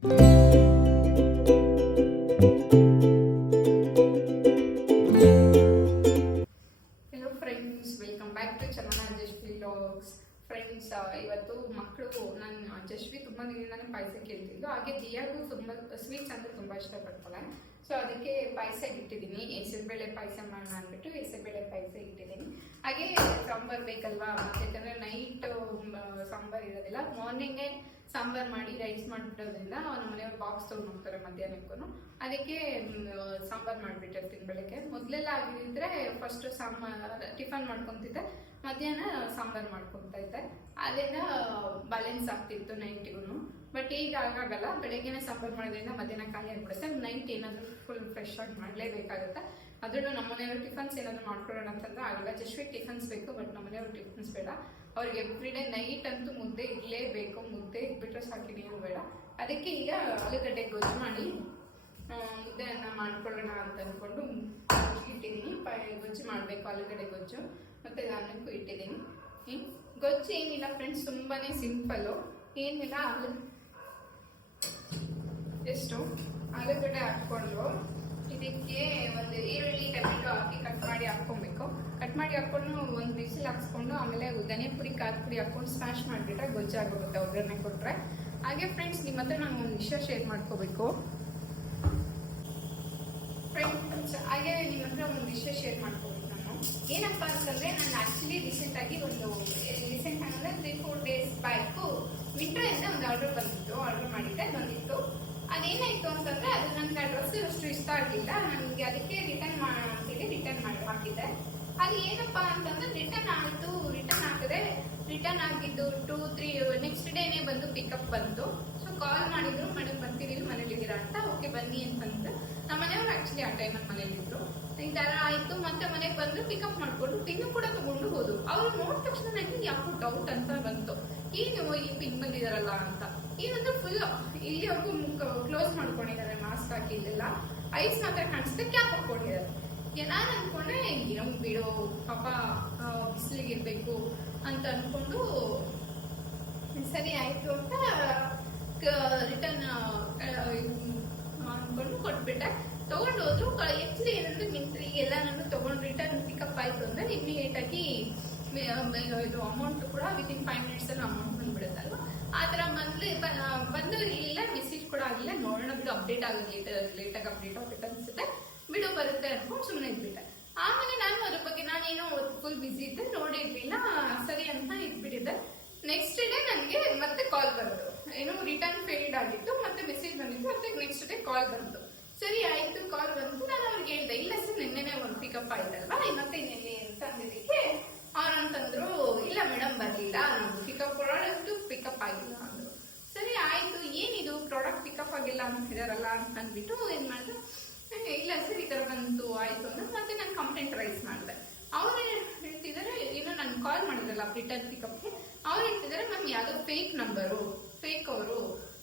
Hello friends, welcome back to Chamana Jashvi vlogs. Friends, ಇವತ್ತು ಮಕ್ಕಳು ನಾನು ಜಶ್ವಿ ತುಂಬ ದಿನದಿಂದಾನೆ ಪಾಯಸ ಕೇಳ್ತಿದ್ದು. ಹಾಗೆ ದಿಯಾಗೂ ತುಂಬ ಸ್ವೀಟ್ಸ್ ಅಂದರೆ ತುಂಬ ಇಷ್ಟಪಡ್ತಾಳೆ. ಸೊ ಅದಕ್ಕೆ ಪಾಯಸ ಇಟ್ಟಿದ್ದೀನಿ. ಹೆಸರುಬೇಳೆ ಪಾಯಸ ಮಾಡೋಣ ಅಂದ್ಬಿಟ್ಟು ಹೆಸರುಬೇಳೆ ಪಾಯಸ ಇಟ್ಟಿದ್ದೀನಿ. ಹಾಗೆ ಸಾಂಬಾರು ಬೇಕಲ್ವಾ, ಯಾಕಂದರೆ ನೈಟ್ ಸಾಂಬಾರು ಇರೋದಿಲ್ಲ, ಮಾರ್ನಿಂಗೇ ಸಾಂಬಾರು ಮಾಡಿ ರೈಸ್ ಮಾಡಿಬಿಡೋದ್ರಿಂದ ನಮ್ಮ ಮನೆಯವ್ರು ಬಾಕ್ಸ್ ತೊಗೊಂಡು ಹೋಗ್ತಾರೆ ಮಧ್ಯಾಹ್ನಕ್ಕೂ. ಅದಕ್ಕೆ ಸಾಂಬಾರು ಮಾಡಿಬಿಟ್ಟಿರ್ತೀನಿ ಬೆಳಗ್ಗೆ. ಮೊದಲೆಲ್ಲ ಆಗಿದ್ದರೆ ಫಸ್ಟ್ ಟಿಫನ್ ಮಾಡ್ಕೊತಿದ್ದೆ, ಮಧ್ಯಾಹ್ನ ಸಾಂಬಾರು ಮಾಡ್ಕೊತಾ ಇದ್ದೆ. ಅದರಿಂದ ಬ್ಯಾಲೆನ್ಸ್ ಆಗ್ತಿತ್ತು ನೈಟಿಗೂ. ಬಟ್ ಈಗ ಆಗಾಗಲ್ಲ, ಬೆಳಗ್ಗೆನೇ ಸಾಂಬಾರು ಮಾಡೋದ್ರಿಂದ ಮಧ್ಯಾಹ್ನ ಖಾಲಿ ಆಗ್ಬಿಡುತ್ತೆ. ನೈಟ್ ಏನಾದರೂ ಫುಲ್ ಫ್ರೆಶ್ ಆಗಿ ಮಾಡಲೇಬೇಕಾಗುತ್ತೆ. ಅದರಲ್ಲೂ ನಮ್ಮ ಮನೆಯವರು ಟಿಫನ್ಸ್ ಏನಾದರೂ ಮಾಡ್ಕೊಳ್ಳೋಣ ಅಂತಂದ್ರೆ ಆಗಲ್ಲ. ಜಸ್ಟ್ ಟಿಫನ್ಸ್ ಬೇಕು, ಬಟ್ ನಮ್ಮ ಮನೆಯವ್ರು ಟಿಫನ್ಸ್ ಬೇಡ. ಅವ್ರಿಗೆ ಎವ್ರಿಡೇ ನೈಟ್ ಅಂತೂ ಮುದ್ದೆ ಇರಲೇಬೇಕು. ಮುದ್ದೆ ಇದ್ಬಿಟ್ರೆ ಸಾಕಿನಿ ಬೇಡ. ಅದಕ್ಕೆ ಈಗ ಆಲೂಗಡ್ಡೆ ಗೊಜ್ಜು ಮಾಡಿ ಮುದ್ದೆಯನ್ನು ಮಾಡ್ಕೊಳ್ಳೋಣ ಅಂತ ಅಂದ್ಕೊಂಡು ಇಟ್ಟಿದ್ದೀನಿ. ಗೊಜ್ಜು ಮಾಡಬೇಕು, ಆಲೂಗಡ್ಡೆ ಗೊಜ್ಜು. ಮತ್ತು ಅನ್ನಕ್ಕೂ ಇಟ್ಟಿದ್ದೀನಿ. ಗೊಜ್ಜು ಏನಿಲ್ಲ ಫ್ರೆಂಡ್ಸ್, ತುಂಬಾ ಸಿಂಪಲ್ಲು. ಏನಿಲ್ಲ, ಎಷ್ಟು ಆಲೂಗಡ್ಡೆ ಹಾಕ್ಕೊಂಡು ಇದಕ್ಕೆ ಒಂದು ಈರುಳ್ಳಿ ಟೊಮೆಟೊ ಹಾಕಿ ಕಟ್ ಮಾಡಿ ಹಾಕ್ಕೊಬೇಕು. ಕಟ್ ಮಾಡಿ ಹಾಕ್ಕೊಂಡು ಒಂದು ಬಿಸಿಲು ಹಾಕ್ಸ್ಕೊಂಡು ಆಮೇಲೆ ಧನಿಯಾ ಪುಡಿ ಖಾರ ಪುಡಿ ಹಾಕ್ಕೊಂಡು ಸ್ಮ್ಯಾಶ್ ಮಾಡಿಬಿಟ್ರೆ ಗೊಜ್ಜಾಗೋಗುತ್ತೆ ಒಗ್ಗರಣೆ ಕೊಟ್ಟರೆ. ಹಾಗೆ ಫ್ರೆಂಡ್ಸ್, ನಿಮ್ಮ ಹತ್ರ ನಾನು ಒಂದು ವಿಷಯ ಶೇರ್ ಮಾಡ್ಕೋಬೇಕು ಫ್ರೆಂಡ್ಸ್. ಹಾಗೆ ನಿಮ್ಮ ಹತ್ರ ಒಂದು ವಿಷಯ ಶೇರ್ ಮಾಡ್ಕೋಬೇಕು ನಾನು. ಏನಪ್ಪ ಅಂತಂದರೆ, ನಾನು ಆ್ಯಕ್ಚುಲಿ ರೀಸೆಂಟಾಗಿ ರೀಸೆಂಟ್ ಅಂದರೆ 3-4 ಡೇಸ್ ಬ್ಯಾಕು ಮಿಂಟ್ರಾಯಿಂದ ಒಂದು ಆರ್ಡರ್ ಮಾಡಿದ್ದೆ, ಬಂದಿತ್ತು. ಅದೇನಾಯಿತು ಅಂತಂದರೆ, ಅದು ನನಗೆ ಆ ಡ್ರೆಸ್ ಅಷ್ಟು ಇಷ್ಟ ಆಗಲಿಲ್ಲ. ನನಗೆ ಅದಕ್ಕೆ ರಿಟರ್ನ್ ಮಾಡಿ ಹಾಕಿದ್ದೆ. ಅದು ಏನಪ್ಪ ಅಂತಂದ್ರೆ ರಿಟರ್ನ್ ಆಯಿತು. ರಿಟರ್ನ್ ಹಾಕಿದ್ರೆ ರಿಟರ್ನ್ ಆಗಿದ್ದು 2-3 ನೆಕ್ಸ್ಟ್ ಡೇನೇ ಬಂದು ಪಿಕಪ್ ಬಂತು. ಸೊ ಕಾಲ್ ಮಾಡಿದ್ರು, ಮೇಡಮ್ ಬರ್ತಿದ್ದೀವಿ, ಮನೇಲಿದ್ದೀರಾ ಅಂತ. ಓಕೆ ಬನ್ನಿ ಅಂತಂದ್ರೆ ನಮ್ಮ ಮನೆಯವರು ಆ್ಯಕ್ಚುಲಿ ಆ ಟೈಮಲ್ಲಿ ಮನೇಲಿದ್ರು. ಈ ಥರ ಆಯಿತು. ಮತ್ತೆ ಮನೆಗೆ ಬಂದು ಪಿಕಪ್ ಮಾಡಿಕೊಂಡು ಪಿನ್ನು ಕೂಡ ತೊಗೊಂಡು ಹೋದ್ರು. ಅವ್ರು ನೋಡಿದ ತಕ್ಷಣ ನನಗೆ ಯಾಕೋ ಡೌಟ್ ಅಂತ ಬಂತು, ಏನು ಈ ಪಿನ್ ಬಂದಿದಾರಲ್ಲ ಅಂತ. ಏನಂದ್ರೆ ಫುಲ್ ಇಲ್ಲಿವರೆಗೂ ಕ್ಲೋಸ್ ಮಾಡ್ಕೊಂಡಿದ್ದಾರೆ, ಮಾಸ್ಕ್ ಹಾಕಿಲ್ಲ, ಐಸ್ ಮಾತ್ರ ಕಾಣಿಸುತ್ತೆ, ಕ್ಯಾಪ್ ಹಾಕೊಂಡಿದ್ದಾರೆ. ನಾನು ಅನ್ಕೊಂಡೆ ಏನೋ ಬಿಡೋ ಪಾಪ ಬಿಸಿಲಿಗೆ ಇರಬೇಕು ಅಂತ ಅನ್ಕೊಂಡು ಸರಿ ಆಯಿತು ಅಂತ ರಿಟರ್ನ್ ಅನ್ಕೊಂಡು ಕೊಟ್ಬಿಟ್ಟೆ. ತೊಗೊಂಡು ಹೋದ್ರು. ಆ್ಯಕ್ಚುಲಿ ಏನಂದ್ರೆ ಮಿಂತ್ರಿಗೆಲ್ಲ ನಾನು ತೊಗೊಂಡು ರಿಟರ್ನ್ ಪಿಕಪ್ ಆಯಿತು ಅಂದರೆ ಇಮಿಡಿಯೇಟಾಗಿ ಇದು ಅಮೌಂಟ್ ಕೂಡ ವಿತಿನ್ 5 ಮಿನಿಟ್ಸಲ್ಲಿ ಅಮೌಂಟ್ ಬಂದ್ಬಿಡುತ್ತಲ್ವ. ಆ ಥರ ಬಂದು ಇರಲಿಲ್ಲ, ಮೆಸೇಜ್ ಕೂಡ ಆಗಿಲ್ಲ. ನೋಡೋಣ ಬಿಡು, ಅಪ್ಡೇಟ್ ಆಗೋದು ಲೇಟಾಗಿ ಅಪ್ಡೇಟ್ ಆಗುತ್ತೆ ಅನಿಸುತ್ತೆ, ಬಿಡು ಬರುತ್ತೆ ಅಂದ್ಕೊಂಡು ಸುಮ್ಮನೆ ಇದ್ಬಿಟ್ಟೆ. ಆಮೇಲೆ ನಾನು ಅದ್ರ ಬಗ್ಗೆ ನಾನೇನೋ ಫುಲ್ ಬ್ಯುಸಿ ಇದ್ದೆ, ನೋಡಿರ್ಲಿಲ್ಲ, ಸರಿ ಅಂತ ಇದ್ಬಿಟ್ಟಿದ್ದೆ. ನೆಕ್ಸ್ಟ್ ಡೇ ನನಗೆ ಮತ್ತೆ ಕಾಲ್ ಬಂತು, ಏನೋ ರಿಟರ್ನ್ ಫೇಲ್ಡ್ ಆಗಿತ್ತು, ಮತ್ತೆ ಮೆಸೇಜ್ ಬಂದಿತ್ತು, ಮತ್ತೆ ನೆಕ್ಸ್ಟ್ ಡೇ ಕಾಲ್ ಬಂತು. ಸರಿ ಆಯಿತು, ಕಾಲ್ ಬಂತು. ನಾನು ಅವ್ರಿಗೆ ಹೇಳಿದೆ, ಇಲ್ಲ ಸರ್ ನಿನ್ನೆನೇ ಒಂದು ಪಿಕಪ್ ಆಯ್ತಲ್ವಾ, ಮತ್ತೆ ನಿನ್ನೆ ಅಂತ ಅಂದಿದ್ದಕ್ಕೆ ಅವ್ರಂತಂದ್ರು, ಇಲ್ಲ ಮೇಡಮ್ ಬರಲಿಲ್ಲ, ನಮ್ದು ಪಿಕಪ್ ಆಗಿಲ್ಲ ಅಂದರು. ಸರಿ ಆಯಿತು, ಏನಿದು ಪ್ರಾಡಕ್ಟ್ ಪಿಕಪ್ ಆಗಿಲ್ಲ ಅಂತಿದಾರಲ್ಲ ಅಂತ ಅಂದ್ಬಿಟ್ಟು ಏನು ಮಾಡಿದೆ, ಇಲ್ಲ ಸರ್ ಈ ಥರ ಬಂತು ಆಯಿತು ಅಂದ್ರೆ ಮತ್ತೆ ನಾನು ಕಂಪ್ಲೇಂಟ್ ರೈಸ್ ಮಾಡಿದೆ. ಅವ್ರು ಹೇಳ್ತಿದ್ದಾರೆ, ಏನೋ ನಾನು ಕಾಲ್ ಮಾಡಿದ್ರಲ್ಲ ರಿಟರ್ನ್ ಪಿಕಪ್ಗೆ, ಅವ್ರು ಹೇಳ್ತಿದ್ದಾರೆ ಮ್ಯಾಮ್ ಯಾವುದೋ ಫೇಕ್ ನಂಬರು, ಫೇಕ್ ಅವರು,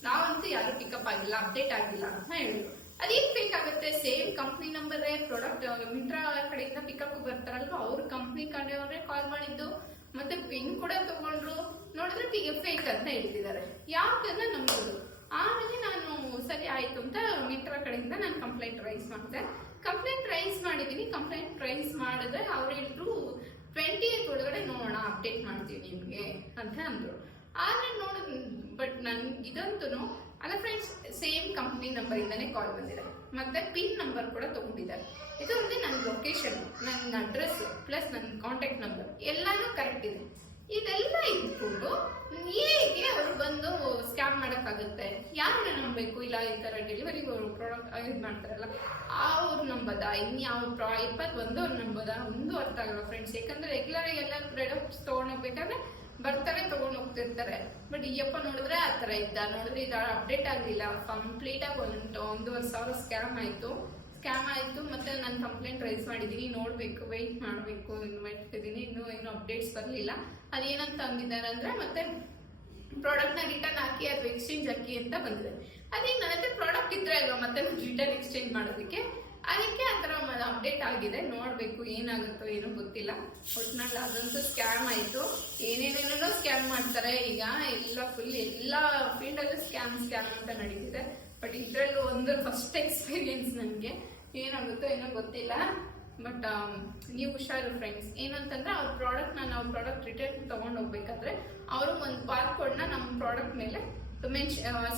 ನಾವಂತೂ ಯಾರು ಪಿಕಪ್ ಆಗಿಲ್ಲ, ಅಪ್ಡೇಟ್ ಆಗಿಲ್ಲ ಅಂತ ಹೇಳಿದ್ರು. ಅದೇನು ಫೇಕ್ ಆಗುತ್ತೆ, ಸೇಮ್ ಕಂಪ್ನಿ ನಂಬರೇ ಪ್ರಾಡಕ್ಟ್ ಮಿಂಟ್ರಾ ಕಡೆಯಿಂದ ಪಿಕಪ್ ಬರ್ತಾರಲ್ವ, ಅವ್ರ ಕಂಪ್ನಿ ಕಡೆಯವರೇ ಕಾಲ್ ಮಾಡಿದ್ದು, ಮತ್ತೆ ಪಿನ್ ಕೂಡ ತಗೊಂಡ್ರು. ನೋಡಿದ್ರೆ ಫೇಕ್ ಅಂತ ಹೇಳ್ತಿದ್ದಾರೆ, ಯಾಕಂದ್ರೆ ನಂಬೋದು. ಆಮೇಲೆ ನಾನು ಸರಿ ಆಯಿತು ಅಂತ ಮಿಂಟ್ರಾ ಕಡೆಯಿಂದ ನಾನು ಕಂಪ್ಲೇಂಟ್ ರೈಸ್ ಮಾಡಿದೆ. ಕಂಪ್ಲೇಂಟ್ ರೈಸ್ ಮಾಡಿದ್ದೀನಿ. ಕಂಪ್ಲೇಂಟ್ ರೈಸ್ ಮಾಡಿದ್ರೆ ಅವ್ರು ಹೇಳಿದ್ರು 20th ಒಳಗಡೆ ನೋಡೋಣ, ಅಪ್ಡೇಟ್ ಮಾಡ್ತೀವಿ ನಿಮಗೆ ಅಂತ ಅಂದರು. ಆದರೆ ಬಟ್ ನನ್ಗೆ ಇದಂತೂ ಅಲ್ಲ ಫ್ರೆಂಡ್ಸ್, ಸೇಮ್ ಕಂಪ್ನಿ ನಂಬರಿಂದನೇ ಕಾಲ್ ಬಂದಿದೆ, ಮತ್ತೆ ಪಿನ್ ನಂಬರ್ ಕೂಡ ತೊಗೊಂಡಿದ್ದಾರೆ. ಇದು ಅಂದರೆ ನನ್ನ ಲೊಕೇಶನ್, ನನ್ನ ಅಡ್ರೆಸ್ ಪ್ಲಸ್ ನನ್ನ ಕಾಂಟ್ಯಾಕ್ಟ್ ನಂಬರ್ ಎಲ್ಲಾನು ಕರೆಕ್ಟ್ ಇದೆ. ಇದೆಲ್ಲ ಇಟ್ಕೊಂಡು ಹೇಗೆ ಅವರು ಬಂದು ಸ್ಕ್ಯಾಮ್ ಮಾಡೋಕ್ಕಾಗುತ್ತೆ? ಯಾರನ್ನ ನಂಬಬೇಕು? ಇಲ್ಲ ಈ ಥರ ಡೆಲಿವರಿ ಪ್ರಾಡಕ್ಟ್ ಇದು ಮಾಡ್ತಾರಲ್ಲ ಅವ್ರು ನಂಬೋದ, ಇನ್ಯಾವ ಇಪ್ಪತ್ತೊಂದು ಅವ್ರು ನಂಬೋದ, ಒಂದು ಅರ್ಥ ಆಗಲ್ಲ ಫ್ರೆಂಡ್ಸ್. ಯಾಕಂದರೆ ರೆಗ್ಯುಲರ್ ಎಲ್ಲ ಪ್ರಾಡಕ್ಟ್ಸ್ ತೊಗೊಂಡೋಗ್ಬೇಕಾದ್ರೆ ಬರ್ತಾರೆ, ತೊಗೊಂಡು ಹೋಗ್ತಿರ್ತಾರೆ. ಬಟ್ ಈಯಪ್ಪ ನೋಡಿದ್ರೆ ಆ ಥರ ಇದ್ದ, ನೋಡಿದ್ರೆ ಇದು ಅಪ್ಡೇಟ್ ಆಗಲಿಲ್ಲ, ಕಂಪ್ಲೀಟಾಗಿ 1,500,000 ಸ್ಕ್ಯಾಮ್ ಆಯಿತು. ಮತ್ತು ನಾನು ಕಂಪ್ಲೇಂಟ್ ರೈಸ್ ಮಾಡಿದ್ದೀನಿ, ನೋಡಬೇಕು, ವೆಯ್ಟ್ ಮಾಡಬೇಕು, ಇಟ್ಟಿದ್ದೀನಿ, ಇನ್ನೂ ಏನು ಅಪ್ಡೇಟ್ಸ್ ಬರಲಿಲ್ಲ. ಅದೇನಂತ ಅಂದಿದ್ದಾರೆ ಅಂದರೆ ಮತ್ತೆ ಪ್ರಾಡಕ್ಟ್ನ ರಿಟರ್ನ್ ಹಾಕಿ ಅಥವಾ ಎಕ್ಸ್ಚೇಂಜ್ ಹಾಕಿ ಅಂತ ಬಂದಿದೆ. ಅದೇ ನನ್ನ ಹತ್ರ ಪ್ರಾಡಕ್ಟ್ ಇದ್ರೆ ಅಲ್ವಾ ಮತ್ತೆ ರಿಟರ್ನ್ ಎಕ್ಸ್ಚೇಂಜ್ ಮಾಡೋದಕ್ಕೆ. ಅದಕ್ಕೆ ಆ ಥರ ಅಪ್ಡೇಟ್ ಆಗಿದೆ. ನೋಡಬೇಕು ಏನಾಗುತ್ತೋ ಏನೋ ಗೊತ್ತಿಲ್ಲ. ಒಟ್ಟಿನಲ್ಲಿ ಅದಂತೂ ಸ್ಕ್ಯಾಮ್ ಆಯಿತು. ಏನೇನೇನೋ ಸ್ಕ್ಯಾಮ್ ಮಾಡ್ತಾರೆ ಈಗ. ಎಲ್ಲ ಫುಲ್ ಎಲ್ಲ ಫೀಲ್ಡಲ್ಲೂ ಸ್ಕ್ಯಾಮ್ ಅಂತ ನಡೀತಿದೆ. ಬಟ್ ಇದರಲ್ಲೂ ಒಂದು ಫಸ್ಟ್ ಎಕ್ಸ್ಪೀರಿಯನ್ಸ್ ನನಗೆ. ಏನಾಗುತ್ತೋ ಏನೋ ಗೊತ್ತಿಲ್ಲ. ಬಟ್ ನೀವು ಹುಷಾರು ಫ್ರೆಂಡ್ಸ್. ಏನಂತಂದ್ರೆ ಅವ್ರ ಪ್ರಾಡಕ್ಟ್ನ ನಾವು ಪ್ರಾಡಕ್ಟ್ ರಿಟರ್ನ್ ತೊಗೊಂಡು ಹೋಗ್ಬೇಕಾದ್ರೆ ಅವರು ಒಂದು ಬಾರ್ಕೋಡ್ನ ನಮ್ಮ ಪ್ರಾಡಕ್ಟ್ ಮೇಲೆ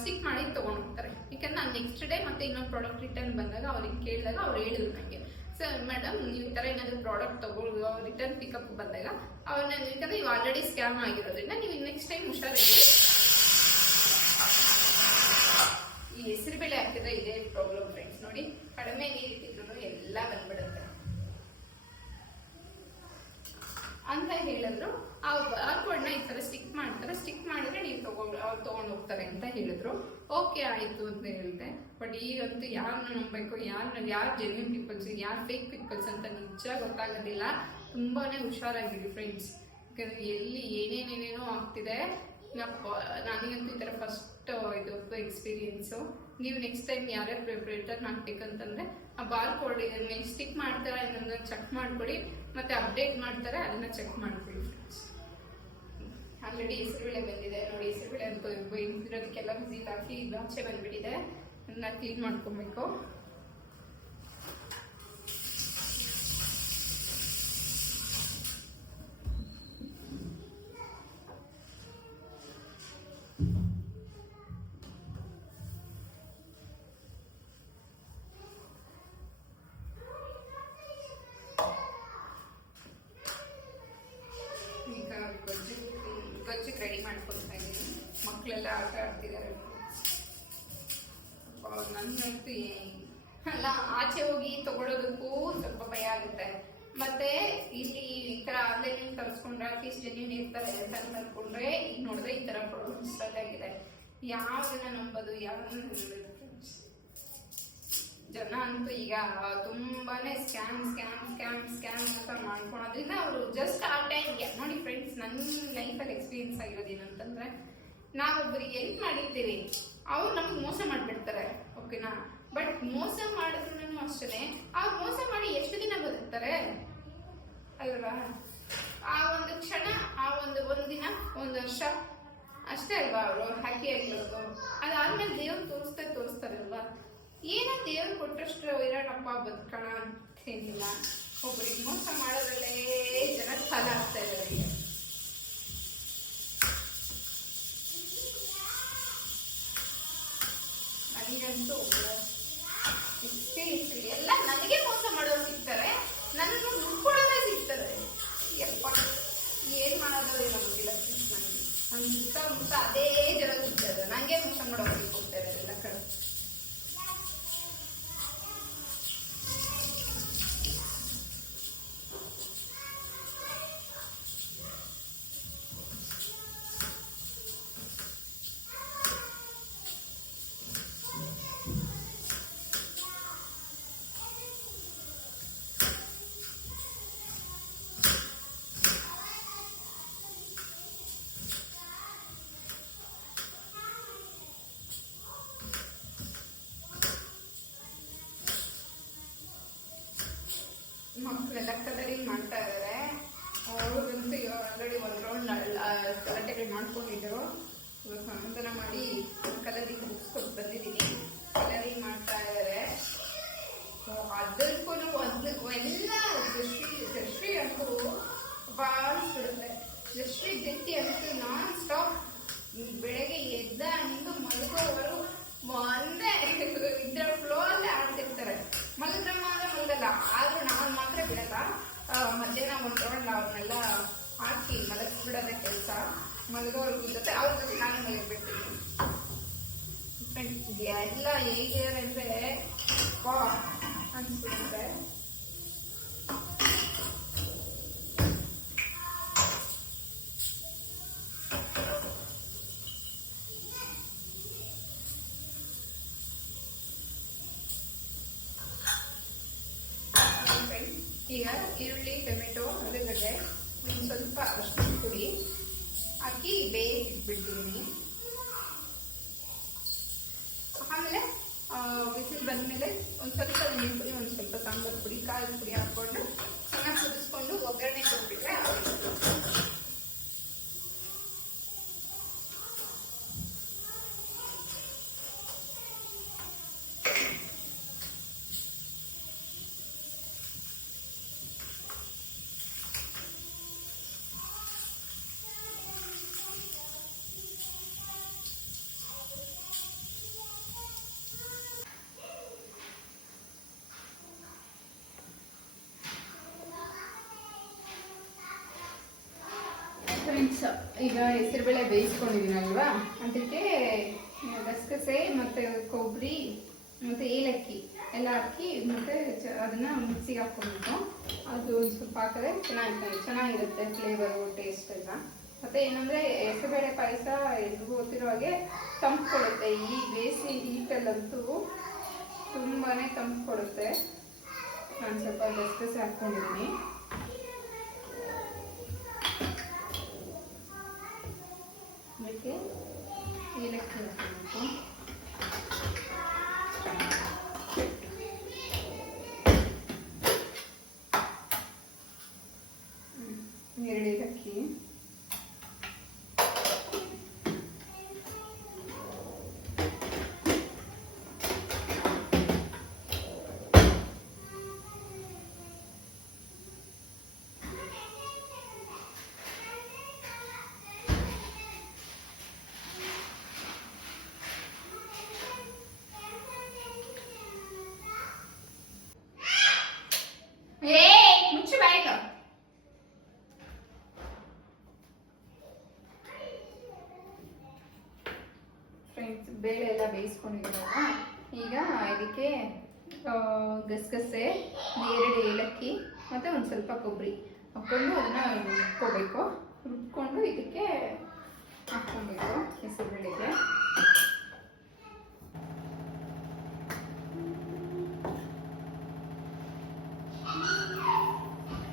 ಸ್ಟಿಕ್ ಮಾಡಿ ತೊಗೊಂಡು ಹೋಗ್ತಾರೆ. ಯಾಕಂದ್ರೆ ನಾನು ನೆಕ್ಸ್ಟ್ ಡೇ ಮತ್ತೆ ಇನ್ನೊಂದು ಪ್ರಾಡಕ್ಟ್ ರಿಟರ್ನ್ ಬಂದಾಗ ಅವ್ರಿಗೆ ಕೇಳಿದಾಗ ಅವ್ರು ಹೇಳಿದ್ರು ನನಗೆ, ಸರ್ ಮೇಡಮ್ ನೀವು ಈ ಥರ ಏನಾದರೂ ಪ್ರಾಡಕ್ಟ್ ತಗೊಳ್ಳೋ ರಿಟರ್ನ್ ಪಿಕಪ್ ಬಂದಾಗ ಅವ್ರನ್ನ, ಯಾಕಂದ್ರೆ ನೀವು ಆಲ್ರೆಡಿ ಸ್ಕ್ಯಾಮ್ ಆಗಿರೋದ್ರಿಂದ ನೀವು ನೆಕ್ಸ್ಟ್ ಟೈಮ್ ಹುಷಾರಾಗಿ. ಈ ಹೆಸರು ಬೇಳೆ ಹಾಕಿದ್ರೆ ಇದೇ ಪ್ರಾಬ್ಲಮ್ ಫ್ರೆಂಡ್ಸ್. ನೋಡಿ, ಕಡಿಮೆ ನೀರು ಇಟ್ಟಿದ್ರು ಎಲ್ಲ ಬಂದ್ಬಿಡುತ್ತೆ ಅಂತ ಹೇಳಿದ್ರು. ಆ ಬಾರ್ಕೋಡ್ನ ಈ ಥರ ಸ್ಟಿಕ್ ಮಾಡ್ತಾರೆ. ಸ್ಟಿಕ್ ಮಾಡಿದ್ರೆ ನೀವು ಅವ್ರು ತೊಗೊಂಡು ಹೋಗ್ತಾರೆ ಅಂತ ಹೇಳಿದ್ರು. ಓಕೆ ಆಯಿತು ಅಂತ ಹೇಳಿದೆ. ಬಟ್ ಈಗಂತೂ ಯಾರನ್ನ ನಂಬಬೇಕು, ಯಾರು ಜೆನ್ಯೂನ್ ಪೀಪಲ್ಸ್, ಯಾರು ಫೇಕ್ ಪೀಪಲ್ಸ್ ಅಂತ ನಿಜ ಗೊತ್ತಾಗೋದಿಲ್ಲ. ತುಂಬಾ ಹುಷಾರಾಗಿರಿ ಫ್ರೆಂಡ್ಸ್. ಯಾಕಂದರೆ ಎಲ್ಲಿ ಏನೇನೇನೇನೋ ಆಗ್ತಿದೆ. ನನಗಂತೂ ಈ ಥರ ಫಸ್ಟ್ ಇದು ಎಕ್ಸ್ಪೀರಿಯನ್ಸು. ನೀವು ನೆಕ್ಸ್ಟ್ ಟೈಮ್ ಯಾರ್ಯಾರು ರಿಟರ್ನ್ ಹಾಕ್ಬೇಕಂತಂದರೆ ಆ ಬಾರ್ಕೋಡ್ ಇದನ್ನ ಸ್ಟಿಕ್ ಮಾಡ್ತಾರೆ ಅನ್ನೋದನ್ನ ಚೆಕ್ ಮಾಡ್ಕೊಳ್ಳಿ. ಮತ್ತೆ ಅಪ್ಡೇಟ್ ಮಾಡ್ತಾರೆ, ಅದನ್ನ ಚೆಕ್ ಮಾಡ್ಕೊಳ್ಳಿ ಫ್ರೆಂಡ್ಸ್. ಆಲ್ರೆಡಿ ಹೆಸರುಬೇಳೆ ಬಂದಿದೆ ನೋಡಿ. ಹೆಸರುಬೇಳೆ ಅಂತ ಇರೋದಕ್ಕೆಲ್ಲ ವಿಸಿಟ್ ಹಾಕಿ ಇದು ಆಚೆ ಬಂದ್ಬಿಟ್ಟಿದೆ. ಅದನ್ನ ಕ್ಲೀನ್ ಮಾಡ್ಕೊಬೇಕು. ಗೊಜ್ಜಿಗೆ ರೆಡಿ ಮಾಡ್ಕೊಳ್ತಾ ಇದ್ದೀನಿ. ಮಕ್ಕಳೆಲ್ಲ ಆಟ ಆಡ್ತಿದ್ದಾರೆ. ನನ್ನಂತೂ ಅಲ್ಲ, ಆಚೆ ಹೋಗಿ ತಗೊಳ್ಳೋದಕ್ಕೂ ಸ್ವಲ್ಪ ಭಯ ಆಗುತ್ತೆ. ಮತ್ತೆ ಇಲ್ಲಿ ಈ ತರ ಆನ್ಲೈನ್ ತರಿಸ್ಕೊಂಡ್ರೆ ಅಟ್ಲೀಸ್ಟ್ ಜೆನ್ಯೂನ್ ಇರ್ತಾರೆ ಅಂತ ಅನ್ಕೊಂಡ್ರೆ ಈಗ ನೋಡಿದ್ರೆ ಈ ತರ ಪ್ರಾಬ್ಲಮ್ ಸ್ಟಾರ್ಟ್ ಆಗಿದೆ. ಯಾವ್ದನ್ನ ನಂಬೋದು, ಯಾವ್ದನ್ನ ನಂಬೋದು ಫ್ರೆಂಡ್ಸ್. ಜನ ಅಂತೂ ಈಗ ತುಂಬಾನೇ ಸ್ಕ್ಯಾಮ್ ಅಂತ ಮಾಡ್ಕೊಳೋದ್ರಿಂದ ಅವರು ಜಸ್ಟ್ ಆ ಟೈಮ್ಗೆ ನೋಡಿ ಫ್ರೆಂಡ್ಸ್. ನನ್ನ ಲೈಫಲ್ಲಿ ಎಕ್ಸ್ಪೀರಿಯನ್ಸ್ ಆಗಿರೋದು ಏನಂತಂದ್ರೆ, ನಾವೊಬ್ಬರಿಗೆ ಹೆಲ್ಪ್ ಮಾಡಿರ್ತೀವಿ, ಅವ್ರು ನಮ್ಗೆ ಮೋಸ ಮಾಡಿಬಿಡ್ತಾರೆ. ಓಕೆನಾ? ಬಟ್ ಮೋಸ ಮಾಡಿದ್ರು ಅಷ್ಟೇ, ಅವ್ರು ಮೋಸ ಮಾಡಿ ಎಷ್ಟು ದಿನ ಬದುಕ್ತಾರೆ ಅಲ್ವಾ? ಆ ಒಂದು ಕ್ಷಣ, ಆ ಒಂದು ದಿನ, ಒಂದು ವರ್ಷ ಅಷ್ಟೇ ಅಲ್ವಾ ಅವರು ಹ್ಯಾಪಿ ಆಗಿರೋದು. ಅದಾದ್ಮೇಲೆ ದೇವ್ರು ತೋರಿಸ್ತಾರಲ್ವಾ. ಏನೋ ದೇವ್ರು ಕೊಟ್ಟಷ್ಟು ಇರೋಣಪ್ಪ ಬದುಕೋಣ ಅಂತೇನಿಲ್ಲ. ಒಬ್ಬರಿಗೆ ಮೋಸ ಮಾಡೋದ್ರಲ್ಲೇ ಜನ ಫಲ ಆಗ್ತಾ ಇದ್ದಾರೆ ಈಗ. ನನಗಂತೂ ಎಕ್ಸ್ಪೀರಿಯನ್ಸ್ ಇದೆ. ಎಲ್ಲ ನನಗೆ ಮೋಸ ಮಾಡೋರು ಸಿಗ್ತಾರೆ, ನನಗೆ ಮುಟ್ಕೊಳ್ಳೋದೇ ಸಿಗ್ತದೆ. ಯಪ್ಪ ಏನ್ ಮಾಡೋದು ಏನೋ ಗೊತ್ತಿಲ್ಲ ನನಗೆ. ಸುತ್ತಮುತ್ತ ಅದೇ ಜನ ಸಿಗ್ತದೆ, ನನಗೆ ಮೋಸ ಮಾಡೋರು ಹೋಗ್ತಾ ಇದ್ದಾರೆ ಎಲ್ಲ ಕಡೆ. ಮಕ್ಕಳೆಲ್ಲ ಕಲರಿಂಗ್ ಮಾಡ್ತಾ ಇದ್ದಾರೆ. ಅವ್ರಿಗಂತೂ ಆಲ್ರೆಡಿ ಒಂದು ರೌಂಡ್ ಕಲೆಕ್ಟೆಡ್ ಮಾಡ್ಕೊಂಡಿದ್ರು. ಇವಾಗ ಸಮಾಧಾನ ಮಾಡಿ ಕಲರಿಂಗ್ ಬುಕ್ಸ್ ಕೊಟ್ಟು ಬಂದಿದ್ದೀನಿ. ಕಲರಿಂಗ್ ಮಾಡ್ತಾ ಇದ್ದಾರೆ. ಅದಕ್ಕೂ ಎಲ್ಲ ಜಶ್ರೀ ಅಂತೂ ಬಾಳಿಸ್ಬಿಡುತ್ತೆ. ಜಶ್ರೀ ಜಟ್ಟಿ ಅಂತೂ ನಾನ್ ಸ್ಟಾಪ್ ಬೆಳಗ್ಗೆ ಎದ್ದ ಅಂದು ಮಲಗೋವರು ಒಂದೇ ಇದ್ರ ಫ್ಲೋ ಅಲ್ಲೇ ಆಡ್ತಿರ್ತಾರೆ. ಮಲಗ್ರಮ್ಮ ಅಂದ್ರೆ ಮಲಗಲ್ಲ, ಆದ್ರೂ ನಾನು ಮಾತ್ರ ಬಿಡಲ್ಲ. ಮಧ್ಯಾಹ್ನ ಒಂದು ರೌಂಡ್ ಅವ್ರನ್ನೆಲ್ಲ ಹಾಕಿ ಮಲಗಿಸ್ಬಿಡೋದೇ ಕೆಲಸ. ಮಲಗೋರು ಜೊತೆ ಅವ್ರ ಜೊತೆ ನಾನೇ ಮಲಗಿಬಿಡ್ತೀನಿ. ಎಲ್ಲ ಹೇಗಿದ್ದಾರೆ ಅಂದ್ರೆ ಅನ್ಸ್ಬಿಡುತ್ತೆ. ಈಗ ಈರುಳ್ಳಿ, ಟೊಮೆಟೊ, ಆಲೂಗಡ್ಡೆ, ಒಂದು ಸ್ವಲ್ಪ ಅರಿಶಿನ ಪುಡಿ ಹಾಕಿ ಬೇಯಿಸಿ ಇಟ್ಬಿಡ್ತೀನಿ. ಆಮೇಲೆ ಬಿಸಿಲು ಬಂದಮೇಲೆ ಒಂದು ಸ್ವಲ್ಪ ನೀರು ಪುಡಿ, ಒಂದು ಸ್ವಲ್ಪ ಸಾಂಬಾರು ಪುಡಿ, ಖಾರದ ಪುಡಿ ಹಾಕ್ಕೊಂಡು ಚೆನ್ನಾಗಿ ಕುದಿಸ್ಕೊಂಡು ಒಗ್ಗರಣೆ ಕೊಟ್ಬಿಟ್ರೆ ಫ್ರೆಂಡ್ಸ್. ಈಗ ಹೆಸರುಬೇಳೆ ಬೇಯಿಸ್ಕೊಂಡಿದ್ದೀನಲ್ವಾ, ಅದಕ್ಕೆ ಗಸಗಸೆ ಮತ್ತು ಕೊಬ್ಬರಿ ಮತ್ತು ಏಲಕ್ಕಿ ಎಲ್ಲ ಹಾಕಿ ಮತ್ತು ಅದನ್ನು ಮಿಕ್ಸಿಗೆ ಹಾಕ್ಕೊಬೇಕು. ಅದು ಸ್ವಲ್ಪ ಹಾಕಿದ್ರೆ ಚೆನ್ನಾಗಿರುತ್ತೆ ಫ್ಲೇವರು, ಟೇಸ್ಟ್ ಎಲ್ಲ. ಮತ್ತು ಏನಂದರೆ ಹೆಸರುಬೇಳೆ ಪಾಯಸ ಎಲ್ರಿಗೂ ಗೊತ್ತಿರೋ ಹಾಗೆ ತಂಪು ಕೊಡುತ್ತೆ. ಈ ಬೇಸಿ ಹೀಟಲ್ಲಂತೂ ತುಂಬಾ ತಂಪು ಕೊಡುತ್ತೆ. ನಾನು ಸ್ವಲ್ಪ ಗಸಗಸೆ ಹಾಕ್ಕೊಂಡಿದ್ದೀನಿ. ಅದಕ್ಕೆ ಏಲಕ್ಕಿ ಹಾಕಬೇಕು. ಎರಡು ಏಲಕ್ಕಿ, ಮುಚ್ಚು ಬಾಯಿಗ. ಫ್ರೆಂಡ್ಸ್, ಬೇಳೆ ಎಲ್ಲ ಬೇಯಿಸ್ಕೊಂಡಿದ್ದೀರಲ್ಲ, ಈಗ ಇದಕ್ಕೆ ಗಸಗಸೆ, ಎರಡು ಏಲಕ್ಕಿ ಮತ್ತು ಒಂದು ಸ್ವಲ್ಪ ಕೊಬ್ಬರಿ ಹಾಕ್ಕೊಂಡು ಅದನ್ನು ರುಬ್ಕೋಬೇಕು. ರುಬ್ಕೊಂಡು ಇದಕ್ಕೆ ಹಾಕ್ಕೊಬೇಕು ಹೆಸರುಬೇಳೆಗೆ.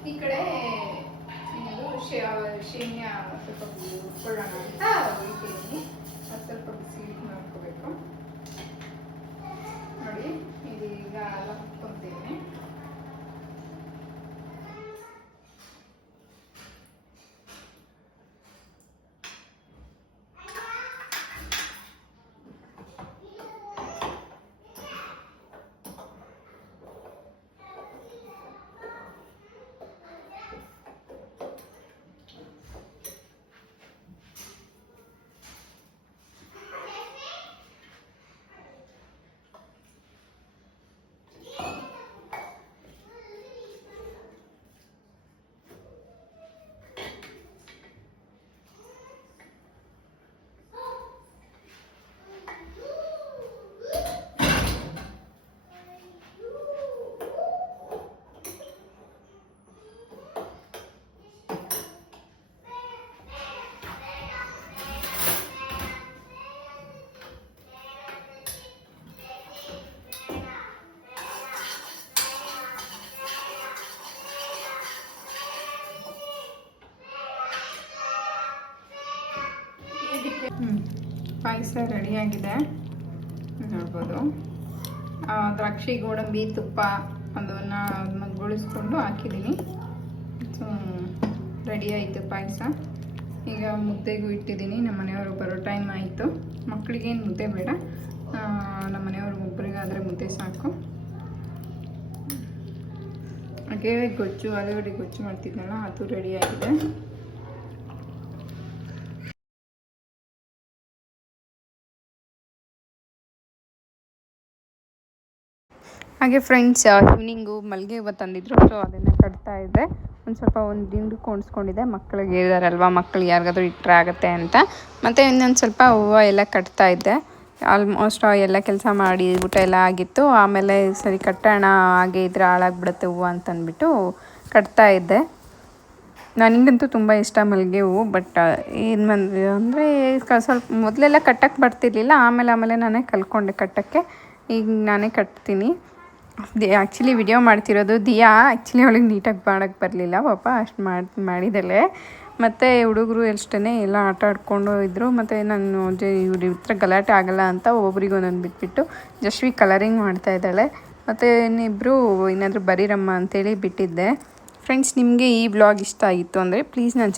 ಈ ಕಡೆ ಶೇಂಗಾ ಸ್ವಲ್ಪ ಹುರ್ಕೊಳ್ಳೋಣ ಅಂತ ಇಟ್ಟಿದ್ದೀನಿ. ಅದು ಸ್ವಲ್ಪ ಬಿಸಿ ಮಾಡ್ಕೋಬೇಕು. ನೋಡಿ, ಇದೀಗ ಎಲ್ಲ ಹುರ್ಕೊತೀನಿ. ಪಾಯಸ ರೆಡಿಯಾಗಿದೆ ನೋಡ್ಬೋದು. ದ್ರಾಕ್ಷಿ, ಗೋಡಂಬಿ, ತುಪ್ಪ ಅದನ್ನು ಗೊಳಿಸ್ಕೊಂಡು ಹಾಕಿದ್ದೀನಿ. ಸೊ ರೆಡಿ ಆಯಿತು ಪಾಯಸ. ಈಗ ಮುದ್ದೆಗೂ ಇಟ್ಟಿದ್ದೀನಿ. ನಮ್ಮ ಮನೆಯವರು ಬರೋ ಟೈಮ್ ಆಯಿತು. ಮಕ್ಕಳಿಗೇನು ಮುದ್ದೆ ಬೇಡ, ನಮ್ಮ ಮನೆಯವ್ರಿಗೆ ಒಬ್ಬರಿಗಾದರೆ ಮುದ್ದೆ ಸಾಕು. ಹಾಗೆ ಗೊಜ್ಜು, ಆಲೂಗಡ್ಡೆ ಗೊಜ್ಜು ಮಾಡ್ತಿದ್ನಲ್ಲ, ಅದು ರೆಡಿಯಾಗಿದೆ. ಹಾಗೆ ಫ್ರೆಂಡ್ಸ್, ಈವ್ನಿಂಗು ಮಲ್ಲಿಗೆ ಹೂವು ತಂದಿದ್ರು. ಸೊ ಅದನ್ನು ಕಟ್ತಾ ಇದ್ದೆ. ಒಂದು ದಿಂಡು ಕೊಂಡಿಸ್ಕೊಂಡಿದ್ದೆ. ಮಕ್ಕಳಿಗೆ ಇದ್ದಾರಲ್ವ, ಮಕ್ಕಳಿಗೆ ಯಾರಿಗಾದ್ರೂ ಇಟ್ಟರೆ ಆಗುತ್ತೆ ಅಂತ. ಮತ್ತು ಇನ್ನೊಂದು ಸ್ವಲ್ಪ ಹೂವು ಎಲ್ಲ ಕಟ್ತಾ ಇದ್ದೆ. ಆಲ್ಮೋಸ್ಟ್ ಎಲ್ಲ ಕೆಲಸ ಮಾಡಿ ಊಟ ಎಲ್ಲ ಆಗಿತ್ತು. ಆಮೇಲೆ ಸರಿ ಕಟ್ಟೋಣ, ಹಾಗೆ ಇದ್ರೆ ಹಾಳಾಗ್ಬಿಡುತ್ತೆ ಹೂವು ಅಂತಂದ್ಬಿಟ್ಟು ಕಟ್ತಾ ಇದ್ದೆ. ನನಗಂತೂ ತುಂಬ ಇಷ್ಟ ಮಲ್ಲಿಗೆ ಹೂವು. ಬಟ್ ಏನು ಅಂದರೆ ಸ್ವಲ್ಪ ಮೊದಲೆಲ್ಲ ಕಟ್ಟಕ್ಕೆ ಬರ್ತಿರ್ಲಿಲ್ಲ. ಆಮೇಲೆ ನಾನೇ ಕಲ್ತ್ಕೊಂಡೆ ಕಟ್ಟೋಕ್ಕೆ. ಈಗ ನಾನೇ ಕಟ್ತೀನಿ. ಆ್ಯಕ್ಚುಲಿ ವಿಡಿಯೋ ಮಾಡ್ತಿರೋದು ದಿಯಾ. ಆ್ಯಕ್ಚುಲಿ ಅವಳಿಗೆ ನೀಟಾಗಿ ಮಾಡೋಕ್ಕೆ ಬರಲಿಲ್ಲ ಪಾಪ, ಅಷ್ಟು ಮಾಡಿದಳೆ. ಮತ್ತು ಹುಡುಗರು ಅಷ್ಟೇ ಎಲ್ಲ ಆಟ ಆಡ್ಕೊಂಡು ಇದ್ದರು. ಮತ್ತು ನಾನು ಇವ್ರ ಹತ್ರ ಗಲಾಟೆ ಆಗಲ್ಲ ಅಂತ ಒಬ್ಬೊಬ್ರಿಗೆ ಒಂದೊಂದು ಬಿಟ್ಬಿಟ್ಟು ಜಶ್ವಿ ಕಲರಿಂಗ್ ಮಾಡ್ತಾಯಿದ್ದಾಳೆ. ಮತ್ತು ಇನ್ನಿಬ್ಬರು ಏನಾದರೂ ಬರೀರಮ್ಮ ಅಂತೇಳಿ ಬಿಟ್ಟಿದ್ದೆ. ಫ್ರೆಂಡ್ಸ್, ನಿಮಗೆ ಈ ವ್ಲಾಗ್ ಇಷ್ಟ ಆಗಿತ್ತು ಅಂದರೆ ಪ್ಲೀಸ್ ನನ್ನ